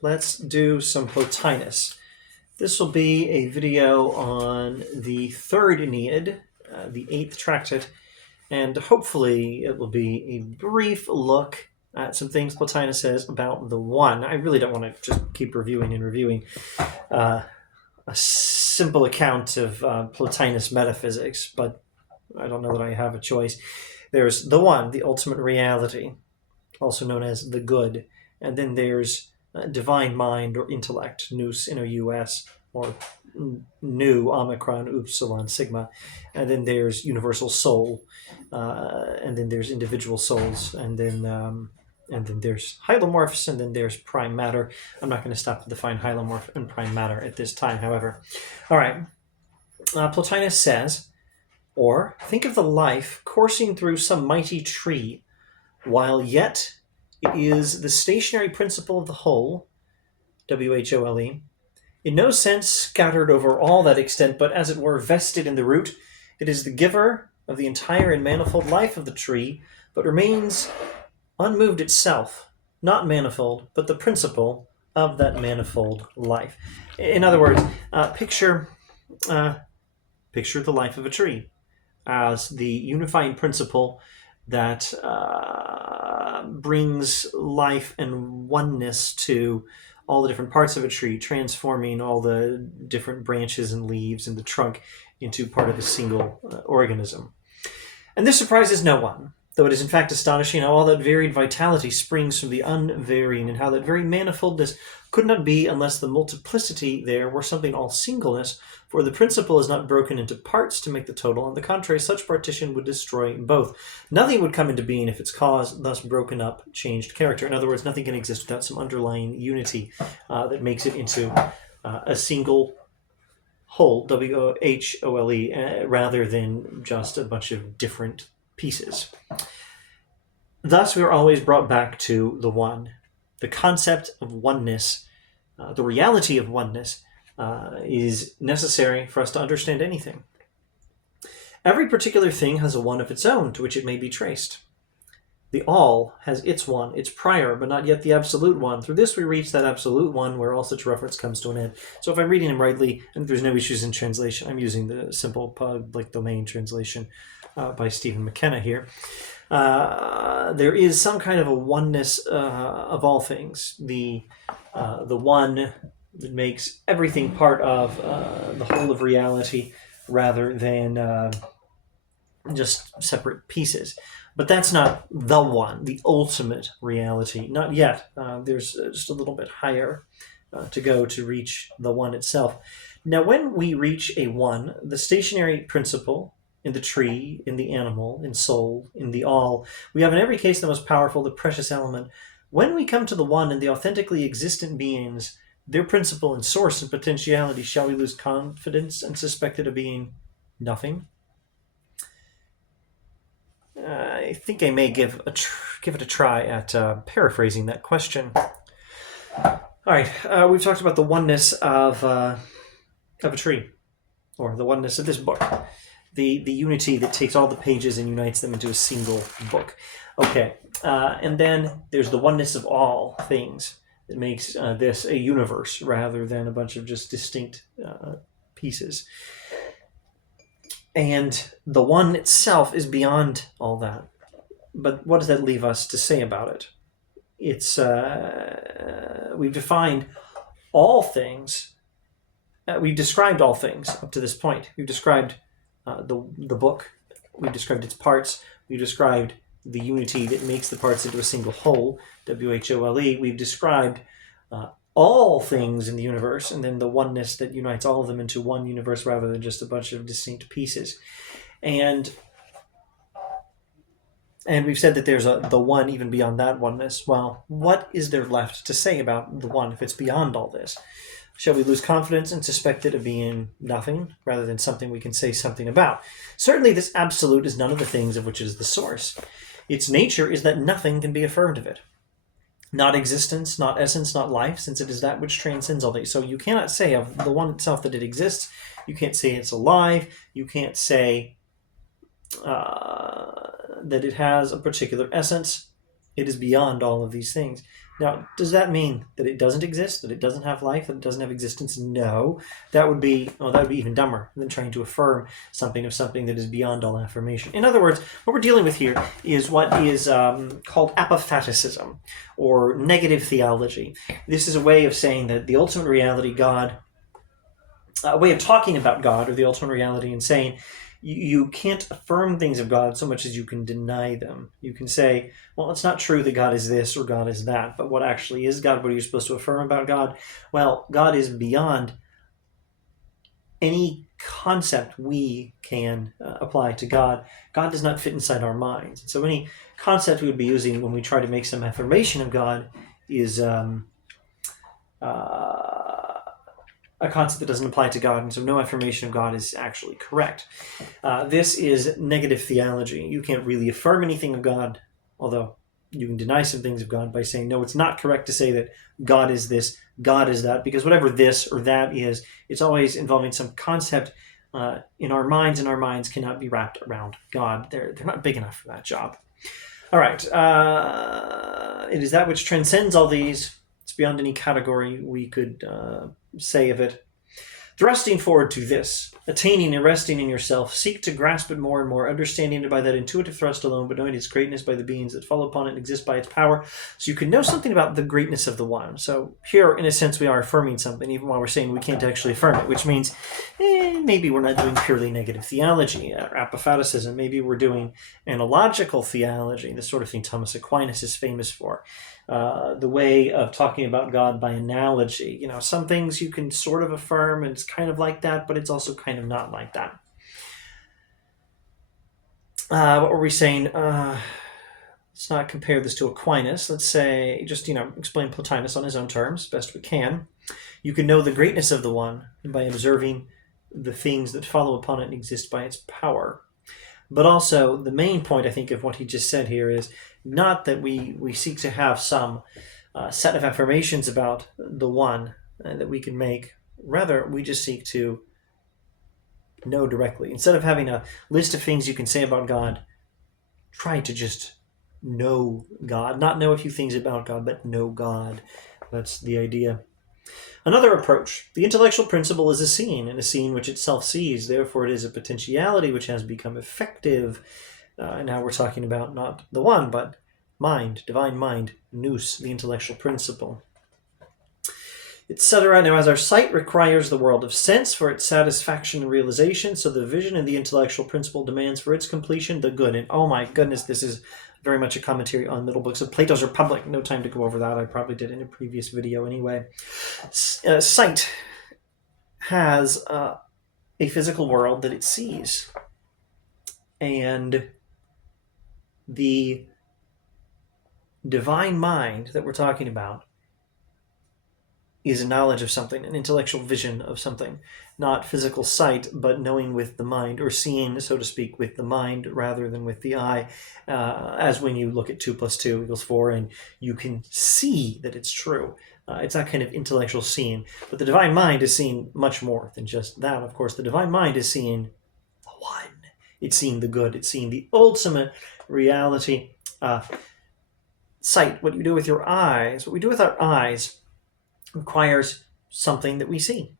let's do some Plotinus. This will be a video on the third Aeneid, the eighth tractate, and hopefully it will be a brief look at some things Plotinus says about the one. I really don't want to just keep reviewing and reviewing a simple account of Plotinus metaphysics, but I don't know that I have a choice. There's the one, the ultimate reality, also known as the good, and then there's divine mind or intellect, nous, N-O-U-S, or nu, omicron, upsilon, sigma, and then there's universal soul, and then there's individual souls, and then there's hylomorphs, and then there's prime matter. I'm not going to stop to define hylomorph and prime matter at this time, however. All right, Plotinus says, or think of the life coursing through some mighty tree, while yet it is the stationary principle of the whole, W-H-O-L-E, in no sense scattered over all that extent, but as it were vested in the root. It is the giver of the entire and manifold life of the tree, but remains unmoved itself, not manifold, but the principle of that manifold life. In other words, picture the life of a tree as the unifying principle that brings life and oneness to all the different parts of a tree, transforming all the different branches and leaves and the trunk into part of a single organism. And this surprises no one, though it is in fact astonishing how all that varied vitality springs from the unvarying, and how that very manifoldness could not be unless the multiplicity there were something all singleness, for the principle is not broken into parts to make the total. On the contrary, such partition would destroy both. Nothing would come into being if its cause, thus broken up, changed character. In other words, nothing can exist without some underlying unity that makes it into a single whole, W-H-O-L-E, rather than just a bunch of different pieces. Thus, we are always brought back to the one. The concept of oneness, the reality of oneness, is necessary for us to understand anything. Every particular thing has a one of its own to which it may be traced. The all has its one, its prior, but not yet the absolute one. Through this we reach that absolute one where all such reference comes to an end. So if I'm reading him rightly, and there's no issues in translation, I'm using the simple public domain translation by Stephen McKenna here. There is some kind of a oneness of all things. The one that makes everything part of the whole of reality rather than just separate pieces. But that's not the one, the ultimate reality. Not yet. There's just a little bit higher to go to reach the one itself. Now, when we reach a one, the stationary principle in the tree, in the animal, in soul, in the all, we have in every case the most powerful, the precious element. When we come to the one and the authentically existent beings, their principle and source and potentiality, shall we lose confidence and suspect it of being nothing? I think I may give it a try at paraphrasing that question. All right, we've talked about the oneness of a tree, or the oneness of this book, the unity that takes all the pages and unites them into a single book. Okay, and then there's the oneness of all things that makes this a universe rather than a bunch of just distinct pieces. And the one itself is beyond all that. But what does that leave us to say about it? It's we've defined all things. We've described all things up to this point. We've described the book. We've described its parts. We've described the unity that makes the parts into a single whole, W-H-O-L-E. We've described all things in the universe, and then the oneness that unites all of them into one universe rather than just a bunch of distinct pieces. And we've said that there's the one even beyond that oneness. Well, what is there left to say about the one if it's beyond all this? Shall we lose confidence and suspect it of being nothing rather than something we can say something about? Certainly this absolute is none of the things of which it is the source. Its nature is that nothing can be affirmed of it. Not existence, not essence, not life, since it is that which transcends all things. So you cannot say of the one itself that it exists. You can't say it's alive. You can't say that it has a particular essence. It is beyond all of these things. Now, does that mean that it doesn't exist, that it doesn't have life, that it doesn't have existence? No. That would be even dumber than trying to affirm something of something that is beyond all affirmation. In other words, what we're dealing with here is what is called apophaticism, or negative theology. This is a way of saying that the ultimate reality, God, a way of talking about God or the ultimate reality, and saying you can't affirm things of God so much as you can deny them. You can say, well, it's not true that God is this or God is that, but what actually is God? What are you supposed to affirm about God? Well, God is beyond any concept we can apply to God. God does not fit inside our minds. So any concept we would be using when we try to make some affirmation of God is a concept that doesn't apply to God, and so no affirmation of God is actually correct. This is negative theology. You can't really affirm anything of God, although you can deny some things of God by saying, no, it's not correct to say that God is this, God is that, because whatever this or that is, it's always involving some concept in our minds, and our minds cannot be wrapped around God. They're not big enough for that job. All right. It is that which transcends all these. It's beyond any category we could say of it. Thrusting forward to this, attaining and resting in yourself, seek to grasp it more and more, understanding it by that intuitive thrust alone, but knowing its greatness by the beings that follow upon it and exist by its power, so you can know something about the greatness of the one. So here, in a sense, we are affirming something, even while we're saying we can't actually affirm it, which means maybe we're not doing purely negative theology, or apophaticism. Maybe we're doing analogical theology, the sort of thing Thomas Aquinas is famous for. The way of talking about God by analogy. You know, some things you can sort of affirm, and it's kind of like that, but it's also kind of not like that. What were we saying? Let's not compare this to Aquinas. Let's say, just, explain Plotinus on his own terms, best we can. You can know the greatness of the one by observing the things that follow upon it and exist by its power. But also, the main point, I think, of what he just said here is not that we seek to have some set of affirmations about the one that we can make. Rather, we just seek to know directly. Instead of having a list of things you can say about God, try to just know God. Not know a few things about God, but know God. That's the idea. Another approach. The intellectual principle is a seeing, and a seeing which itself sees. Therefore, it is a potentiality which has become effective. Now we're talking about not the one, but mind, divine mind, nous, the intellectual principle, etc. Now, as our sight requires the world of sense for its satisfaction and realization, so the vision and the intellectual principle demands for its completion the good. And oh my goodness, this is very much a commentary on middle books of Plato's Republic. No time to go over that. I probably did in a previous video anyway. Sight has a physical world that it sees. And the divine mind that we're talking about is a knowledge of something, an intellectual vision of something, not physical sight, but knowing with the mind, or seeing, so to speak, with the mind rather than with the eye, as when you look at 2 + 2 = 4, and you can see that it's true. It's that kind of intellectual seeing. But the divine mind is seeing much more than just that, of course. The divine mind is seeing the one. It's seeing the good. It's seeing the ultimate reality. Sight, what you do with your eyes, what we do with our eyes, requires something that we see.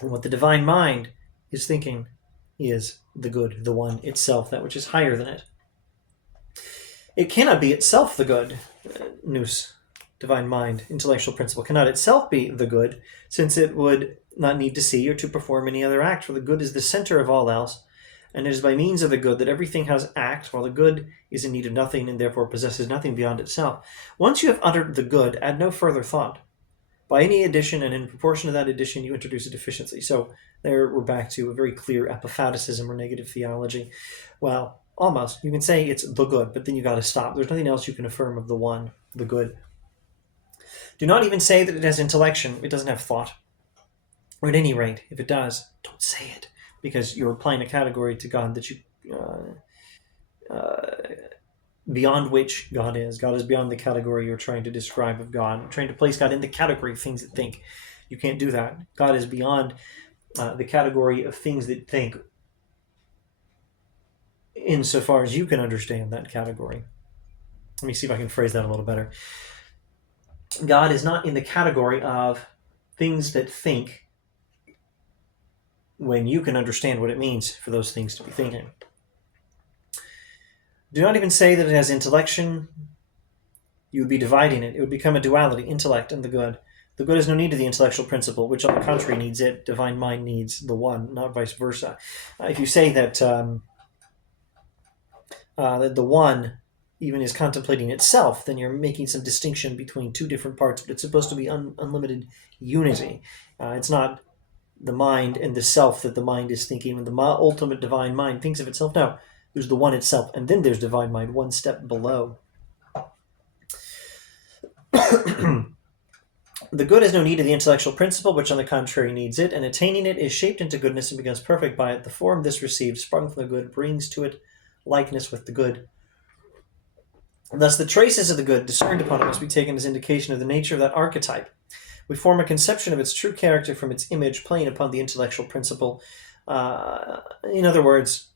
And what the divine mind is thinking is the good, the one itself, that which is higher than it. It cannot be itself the good. Nous, divine mind, intellectual principle, cannot itself be the good, since it would not need to see or to perform any other act, for the good is the center of all else, and it is by means of the good that everything has act, while the good is in need of nothing and therefore possesses nothing beyond itself. Once you have uttered the good, add no further thought. By any addition, and in proportion to that addition, you introduce a deficiency. So there we're back to a very clear apophaticism or negative theology. Well, almost. You can say it's the good, but then you got to stop. There's nothing else you can affirm of the one, the good. Do not even say that it has intellection. It doesn't have thought. Or at any rate, if it does, don't say it, because you're applying a category to God that you beyond which God is. God is beyond the category you're trying to describe of God. You're trying to place God in the category of things that think. You can't do that. God is beyond the category of things that think, insofar as you can understand that category. Let me see if I can phrase that a little better. God is not in the category of things that think when you can understand what it means for those things to be thinking. Do not even say that it has intellection. You would be dividing it. It would become a duality, intellect and the good. The good has no need of the intellectual principle, which on the contrary needs it. Divine mind needs the one, not vice versa. If you say that that the one even is contemplating itself, then you're making some distinction between two different parts, but it's supposed to be unlimited unity. It's not the mind and the self that the mind is thinking. When the ultimate divine mind thinks of itself, now there's the one itself, and then there's divine mind one step below. The good has no need of the intellectual principle, which on the contrary needs it, and attaining it is shaped into goodness and becomes perfect by it. The form this received, sprung from the good, brings to it likeness with the good. Thus, the traces of the good discerned upon it must be taken as indication of the nature of that archetype. We form a conception of its true character from its image playing upon the intellectual principle. In other words,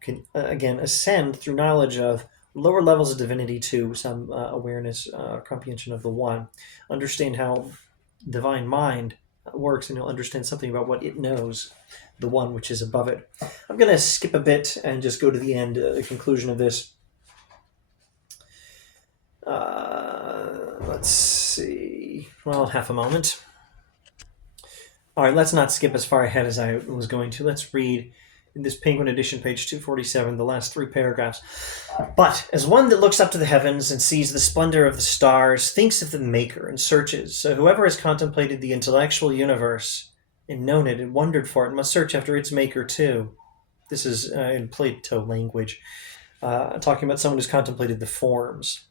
can again ascend through knowledge of lower levels of divinity to some awareness, comprehension of the one. Understand how divine mind works, and you'll understand something about what it knows, the one which is above it. I'm going to skip a bit and just go to the end, the conclusion of this. Let's see. Well, half a moment. All right, let's not skip as far ahead as I was going to. Let's read in this Penguin edition, page 247, the last 3 paragraphs. But as one that looks up to the heavens and sees the splendor of the stars, thinks of the Maker and searches. So whoever has contemplated the intellectual universe and known it and wondered for it must search after its Maker too. This is in Plato language, talking about someone who's contemplated the forms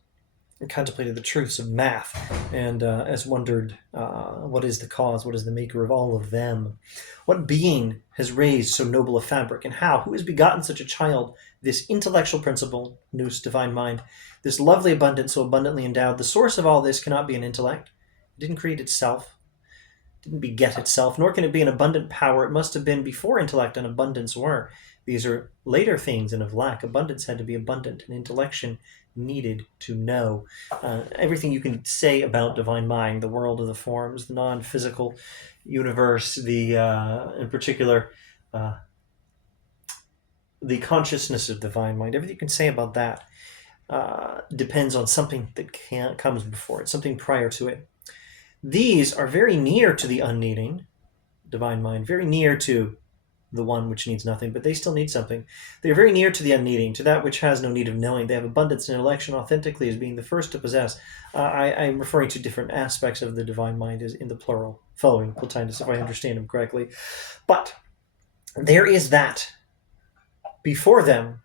and contemplated the truths of math, and has wondered what is the cause, what is the maker of all of them. What being has raised so noble a fabric, and how? Who has begotten such a child? This intellectual principle, nous, divine mind, this lovely abundance, so abundantly endowed. The source of all this cannot be an intellect. It didn't create itself, it didn't beget itself, nor can it be an abundant power. It must have been before intellect and abundance were. These are later things, and of lack, abundance had to be abundant, and intellection needed to know. Everything you can say about divine mind, the world of the forms, the non-physical universe, the in particular the consciousness of divine mind, everything you can say about that depends on something that comes before it, something prior to it. These are very near to the unneeding, divine mind, very near to the one which needs nothing, but they still need something. They are very near to the unneeding, to that which has no need of knowing. They have abundance in intellection authentically as being the first to possess. I'm referring to different aspects of the divine mind as in the plural, following Plotinus, if I understand him correctly. But there is that before them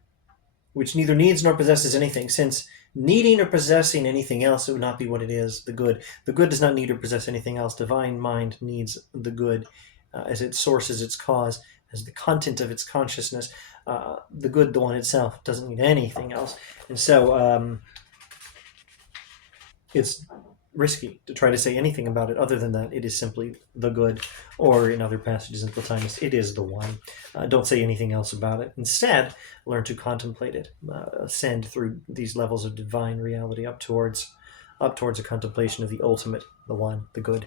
which neither needs nor possesses anything, since needing or possessing anything else, it would not be what it is, the good. The good does not need or possess anything else. Divine mind needs the good as its source, as its cause, as the content of its consciousness. The good, the one itself, doesn't need anything else. And so it's risky to try to say anything about it other than that it is simply the good, or in other passages in Plotinus, it is the one. Don't say anything else about it. Instead, learn to contemplate it, ascend through these levels of divine reality up towards a contemplation of the ultimate, the one, the good.